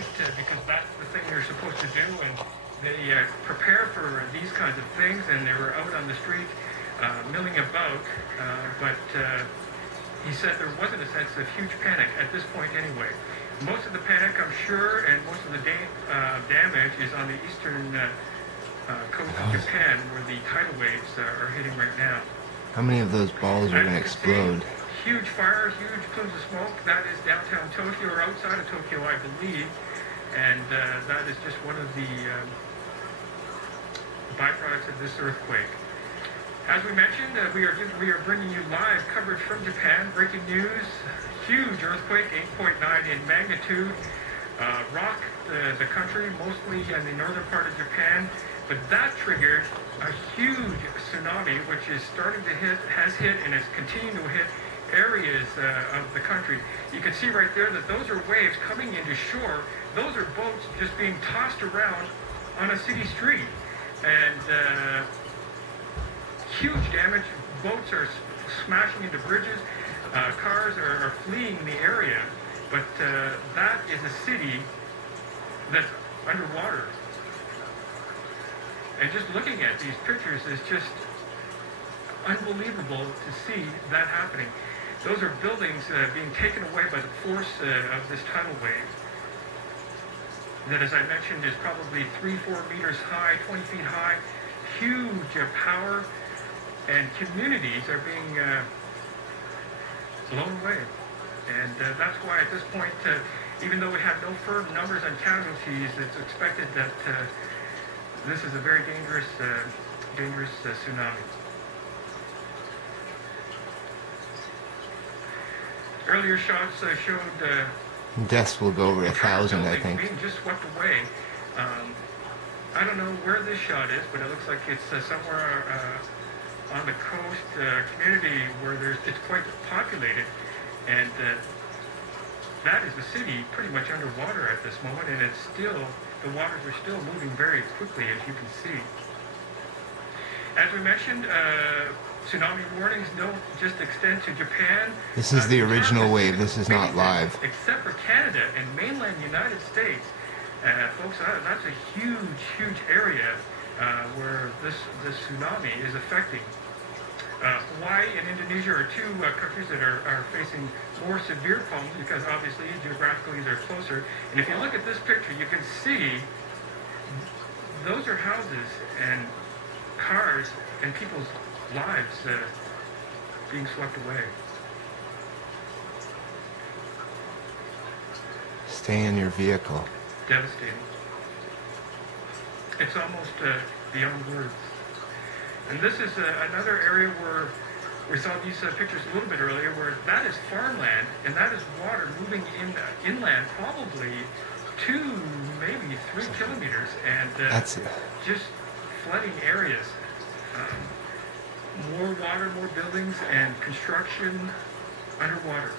street because that's the thing they're supposed to do, and they prepare for these kinds of things, and they were out on the street milling about, but he said there wasn't a sense of huge panic at this point anyway. Most of the panic, I'm sure, and most of the damage is on the eastern coast of Japan, where the tidal waves are hitting right now. How many of those balls are going to explode? Huge fire, huge plumes of smoke. That is downtown Tokyo, or outside of Tokyo, I believe. And that is just one of the byproducts of this earthquake. As we mentioned, we are bringing you live coverage from Japan. Breaking news: huge earthquake, 8.9 in magnitude, rocked the country, mostly in the northern part of Japan. But that triggered a huge tsunami, which is starting to hit, has hit, and is continuing to hit areas of the country. You can see right there that those are waves coming into shore. Those are boats just being tossed around on a city street. And huge damage. Boats are smashing into bridges. Cars are fleeing the area. But that is a city that's underwater. And just looking at these pictures is just unbelievable to see that happening. Those are buildings being taken away by the force of this tidal wave that, as I mentioned, is probably 3-4 meters high, 20 feet high. Huge power, and communities are being blown away. And that's why at this point, even though we have no firm numbers on casualties, it's expected that this is a very dangerous tsunami. Earlier shots showed deaths will go over 1,000, I think. Being just swept away. I don't know where this shot is, but it looks like it's somewhere on the coast community where it's quite populated, and that is the city pretty much underwater at this moment, and it's still, the waters are still moving very quickly, as you can see. As we mentioned, tsunami warnings don't just extend to Japan. This is the original wave. This is not live. Except for Canada and mainland United States. Folks, that's a huge, huge area where this tsunami is affecting. Hawaii and Indonesia are two countries that are facing more severe problems because obviously geographically they're closer. And if you look at this picture, you can see those are houses and cars and people's lives being swept away. Stay in your vehicle. Devastating. It's almost beyond words. And this is another area where we saw these pictures a little bit earlier, where that is farmland, and that is water moving inland probably 2, maybe 3 kilometers, and just flooding areas. More water, more buildings, and construction underwater.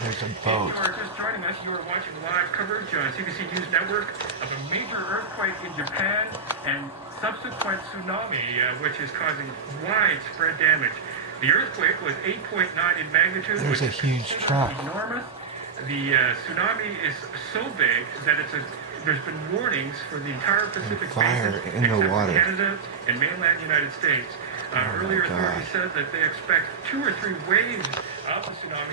There's a boat. If you are just joining us, you are watching live coverage on CBC News Network of a major earthquake in Japan and subsequent tsunami, which is causing widespread damage. The earthquake was 8.9 in magnitude. There's a huge truck. Enormous. The tsunami is so big that there's been warnings for the entire Pacific Fire Basin, in the except water. Canada and mainland United States. Earlier, authorities said that they expect 2 or 3 waves of the tsunami